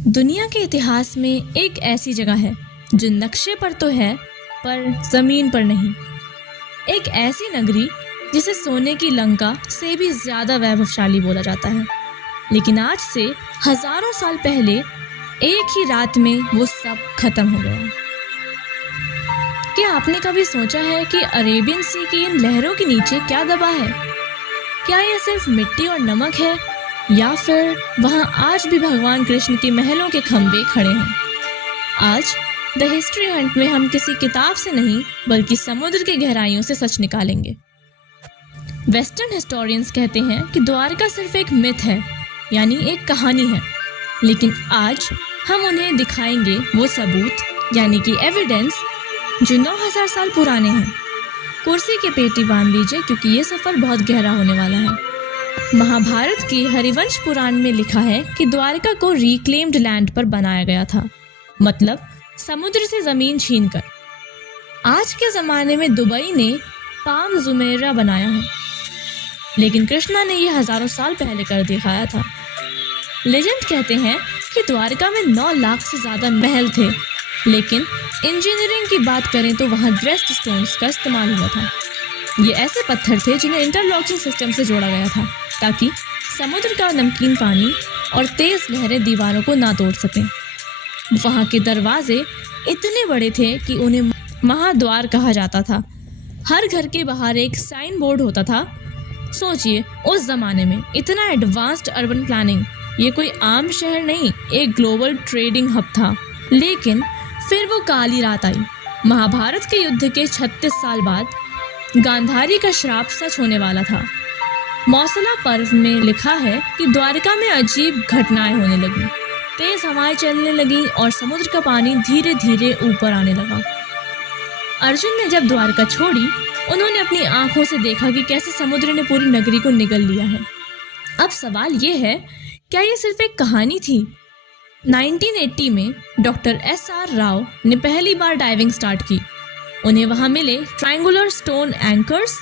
दुनिया के इतिहास में एक ऐसी जगह है जो नक्शे पर तो है पर जमीन पर नहीं। एक ऐसी नगरी जिसे सोने की लंका से भी ज्यादा वैभवशाली बोला जाता है, लेकिन आज से हजारों साल पहले एक ही रात में वो सब खत्म हो गया। क्या आपने कभी सोचा है कि अरेबियन सी की इन लहरों के नीचे क्या दबा है? क्या ये सिर्फ मिट्टी और नमक है, या फिर वहाँ आज भी भगवान कृष्ण के महलों के खंभे खड़े हैं? आज द हिस्ट्री हंट में हम किसी किताब से नहीं बल्कि समुद्र की गहराइयों से सच निकालेंगे। वेस्टर्न हिस्टोरियंस कहते हैं कि द्वारका सिर्फ एक मिथ है, यानी एक कहानी है, लेकिन आज हम उन्हें दिखाएंगे वो सबूत यानी कि एविडेंस जो 9000 साल पुराने हैं। कुर्सी की पेटी बांध लीजिए क्योंकि ये सफर बहुत गहरा होने वाला है। महाभारत के हरिवंश पुराण में लिखा है कि द्वारका को रिक्लेम्ड लैंड पर बनाया गया था, मतलब समुद्र से जमीन छीनकर। आज के जमाने में दुबई ने पाम जुमेरा बनाया है, लेकिन कृष्णा ने यह हजारों साल पहले कर दिखाया था। लेजेंड कहते हैं कि द्वारका में 9 लाख से ज्यादा महल थे, लेकिन इंजीनियरिंग की बात करें तो वहाँ ड्रेस्ड स्टोन्स का इस्तेमाल हुआ था। ये ऐसे पत्थर थे जिन्हें इंटरलॉकिंग सिस्टम से जोड़ा गया था ताकि समुद्र का नमकीन पानी और तेज लहरें दीवारों को ना तोड़ सकें। वहाँ के दरवाजे इतने बड़े थे कि उन्हें महाद्वार कहा जाता था। हर घर के बाहर एक साइन बोर्ड होता था। सोचिए, उस जमाने में इतना एडवांस्ड अर्बन प्लानिंग, ये कोई आम शहर नहीं, एक ग्लोबल ट्रेडिंग हब था। लेकिन फिर वो काली रात आई। महाभारत के युद्ध के 36 साल बाद गांधारी का श्राप सच होने वाला था। मौसला पर्व में लिखा है कि द्वारका में अजीब घटनाएं होने लगी। तेज हवाएं चलने लगी और समुद्र का पानी धीरे धीरे ऊपर आने लगा। अर्जुन ने जब द्वारका छोड़ी, उन्होंने अपनी आंखों से देखा कि कैसे समुद्र ने पूरी नगरी को निगल लिया है। अब सवाल ये है, क्या ये सिर्फ एक कहानी थी? 1980 में डॉक्टर SR राव ने पहली बार डाइविंग स्टार्ट की। उन्हें वहां मिले ट्रायंगुलर स्टोन एंकर्स।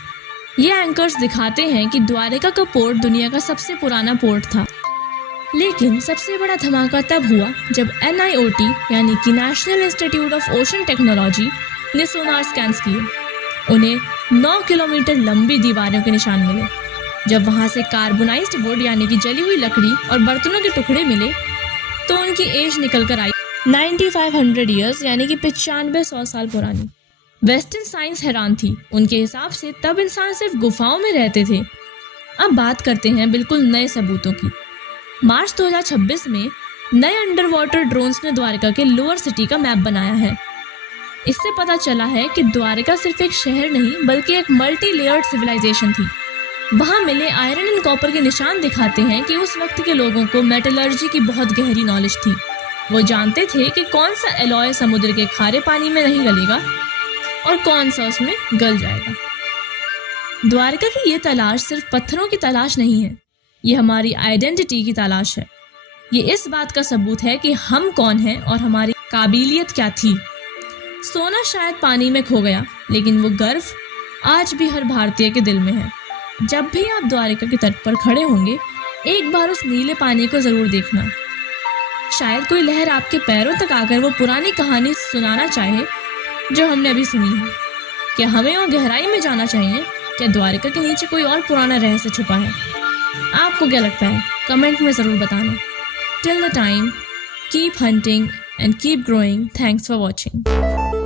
ये एंकर्स दिखाते हैं कि द्वारका का पोर्ट दुनिया का सबसे पुराना पोर्ट था। लेकिन सबसे बड़ा धमाका तब हुआ जब NIOT यानी कि national institute of ocean technology ने सोनार स्कैन्स किए। उन्हें 9 किलोमीटर लंबी दीवारों के निशान मिले। जब वहां से कार्बोनाइज्ड वुड यानी कि जली हुई लकड़ी और बर्तनों के टुकड़े मिले तो उनकी एज निकल कर आई 9500 ईयर्स यानी कि 9500 साल पुरानी। वेस्टर्न साइंस हैरान थी। उनके हिसाब से तब इंसान सिर्फ गुफाओं में रहते थे। अब बात करते हैं बिल्कुल नए सबूतों की। मार्च 2026 में नए अंडर वाटर ड्रोन्स ने द्वारका के लोअर सिटी का मैप बनाया है। इससे पता चला है कि द्वारका सिर्फ एक शहर नहीं बल्कि एक मल्टी लेयर्ड सिविलाइजेशन थी। वहाँ मिले आयरन एंड कॉपर के निशान दिखाते हैं कि उस वक्त के लोगों को मेटलर्जी की बहुत गहरी नॉलेज थी। वो जानते थे कि कौन सा एलॉय समुद्र के खारे पानी में नहीं गलेगा और कौन सा उसमें गल जाएगा। द्वारका की ये तलाश सिर्फ पत्थरों की तलाश नहीं है, ये हमारी आइडेंटिटी की तलाश है। ये इस बात का सबूत है कि हम कौन हैं और हमारी काबिलियत क्या थी। सोना शायद पानी में खो गया, लेकिन वो गर्व आज भी हर भारतीय के दिल में है। जब भी आप द्वारका के तट पर खड़े होंगे, एक बार उस नीले पानी को जरूर देखना। शायद कोई लहर आपके पैरों तक आकर वो पुरानी कहानी सुनाना चाहे जो हमने अभी सुनी है। क्या हमें और गहराई में जाना चाहिए? क्या द्वारका के नीचे कोई और पुराना रहस्य छुपा है? आपको क्या लगता है? कमेंट में ज़रूर बताना। Till the time, keep hunting and keep growing. Thanks for watching.